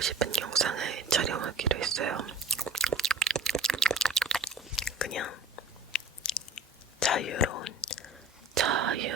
올리고 싶은 영상을 촬영하기로 했어요. 그냥 자유로운 자유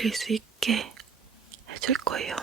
드릴 수 있게 해줄 거예요.